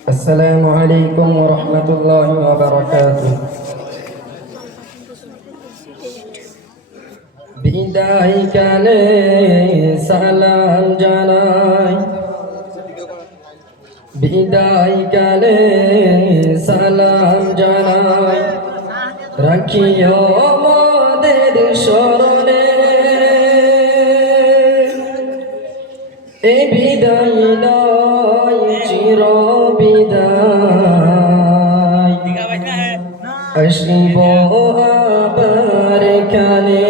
السلام عليكم ورحمة الله وبركاته বিদায় কালে সালাম জানাই বিদায় কালে সালাম জানাই রাখিও আসিব আবার কানে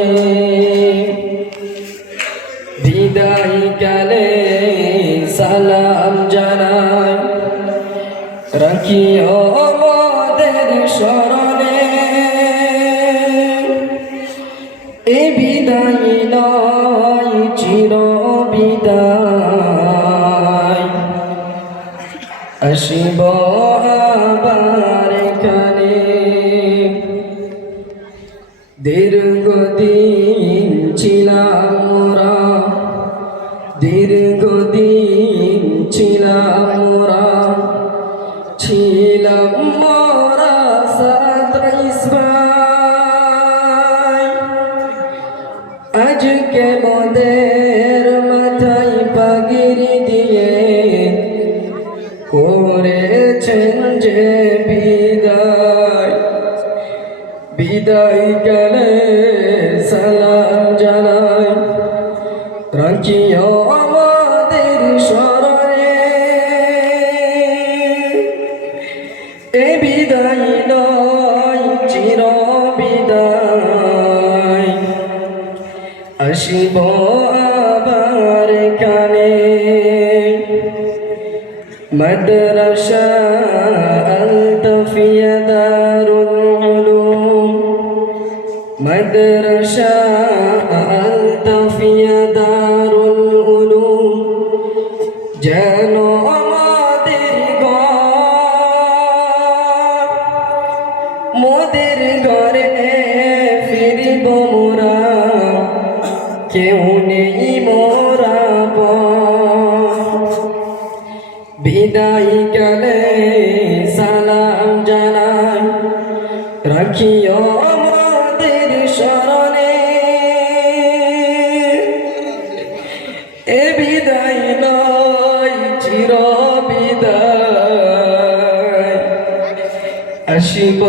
দীর্ঘদিন ছিলাম মোরা দীর্ঘদিন ছিলাম মোরা ছিলাম মোরা সাতাইশ আজকে মোদের মাথায় পাগিরি দিয়ে করেছেন যে বিদায়। বিদায় নিও আমাদের স্মরণে। এ বিদায় নয়, চির বিদায়। আসিব আবার কানে। মাদ্রাসা আলতফিয়া দারুল উলুম। মাদ্রাসা রাখিও আমাদের স্মরণে। এ বিদায় নয় চির বিদায়। আসিব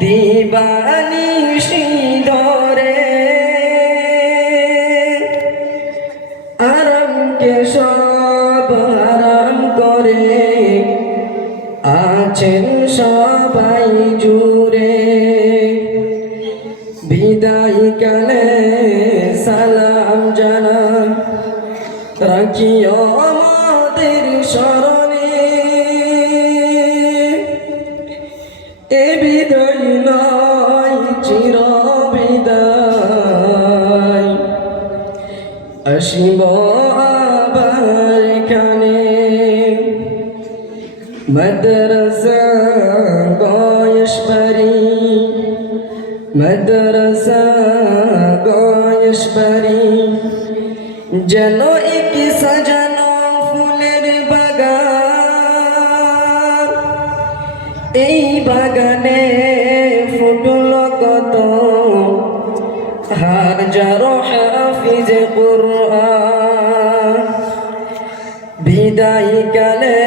দিবানি ধরে আরামকে সব আরাম করে আছেন সবাই জুড়ে। বিদায় কালে আসিব আবার কানে মাদ্রাসা গয়েশ পারি মাদ্রাসা গয়েশ পারি। যেন একই সাজা বিদায় কালে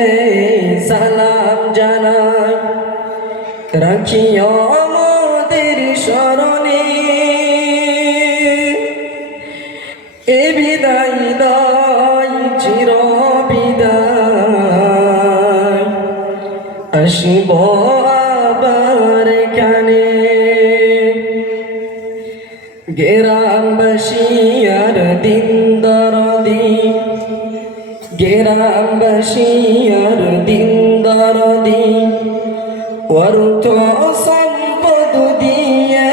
সালাম জানাই। রাখি আমাদের স্মরণে। এ বিদায় নয় চির বিদায়। আসিব আর দিন দরদি অর্থ সম্পদ দিয়ে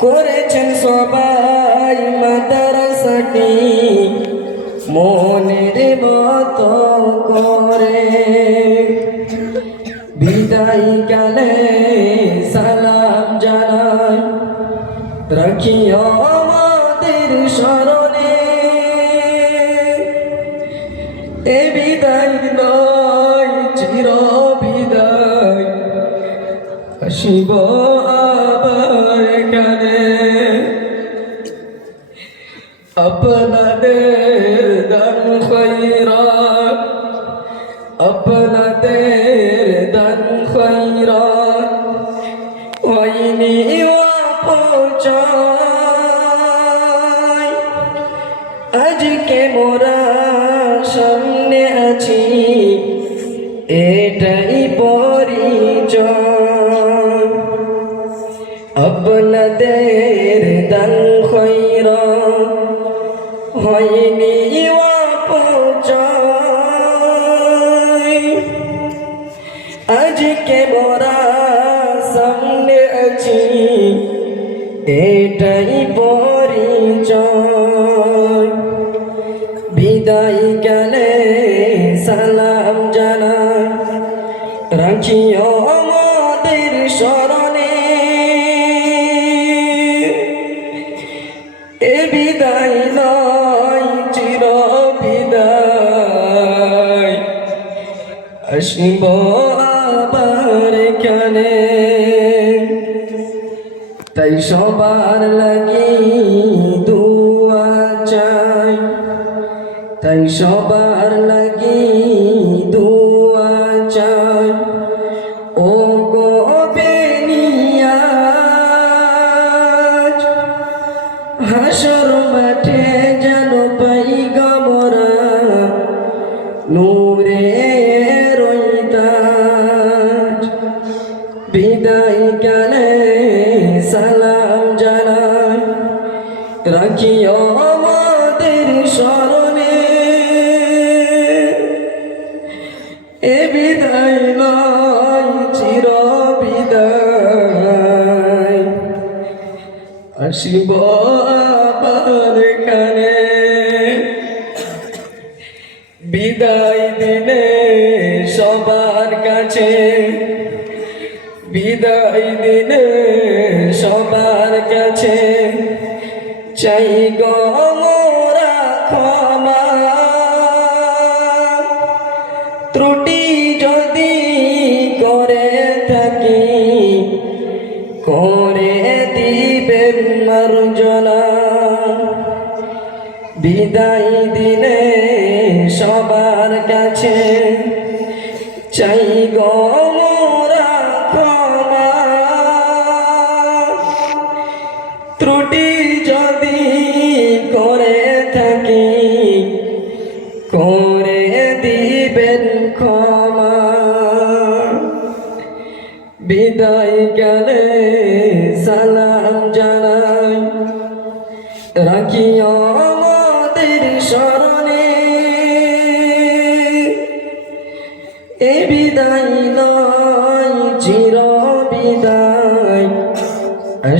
করেছেন সবাই মাদ্রাসাটি। মনের মতো করে বিদায় গেলে সালাম জানাই। রাখিও আমাদের স্মরণে আসিব আবার এখানে। আপনাদের দান খৈরাত আপনাদের দান খৈরাত হয়নি অপচয়। আজকে মোরা সামনে আছি। আপনাদের দান খৈরা। হয়নি আজকে মোরা সামনে আছি, এটাই পরিচয়। বিদায় গেলে সালাম জানাই। রাখিও এ বিদায় নয় চির বিদায়। আসিব আবার এখানে। তাই সবার লাগি দুয়া চাই। তাই সবার লাগি নূরে রইতাজ। বিদায় গেলে সালাম জানাই। রাখিও আমাদের স্মরণে। এ বিদায় নয়, চির বিদায়। আসিব কাছে। বিদায় দিনে সবার কাছে। চাই গো মোরা ক্ষমা। ত্রুটি যদি করে থাকি, করে দিবেন মার্জনা। বিদায় দিনে চাই গো মোরা ক্ষমা। ত্রুটি যদি করে থাকি, করে দিবেন ক্ষমা। বিদায় গেলে সালাম জানাই। রাখিও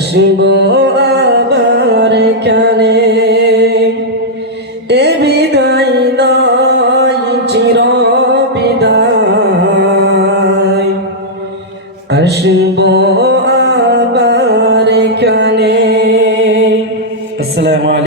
নয় চির বিদায় আসব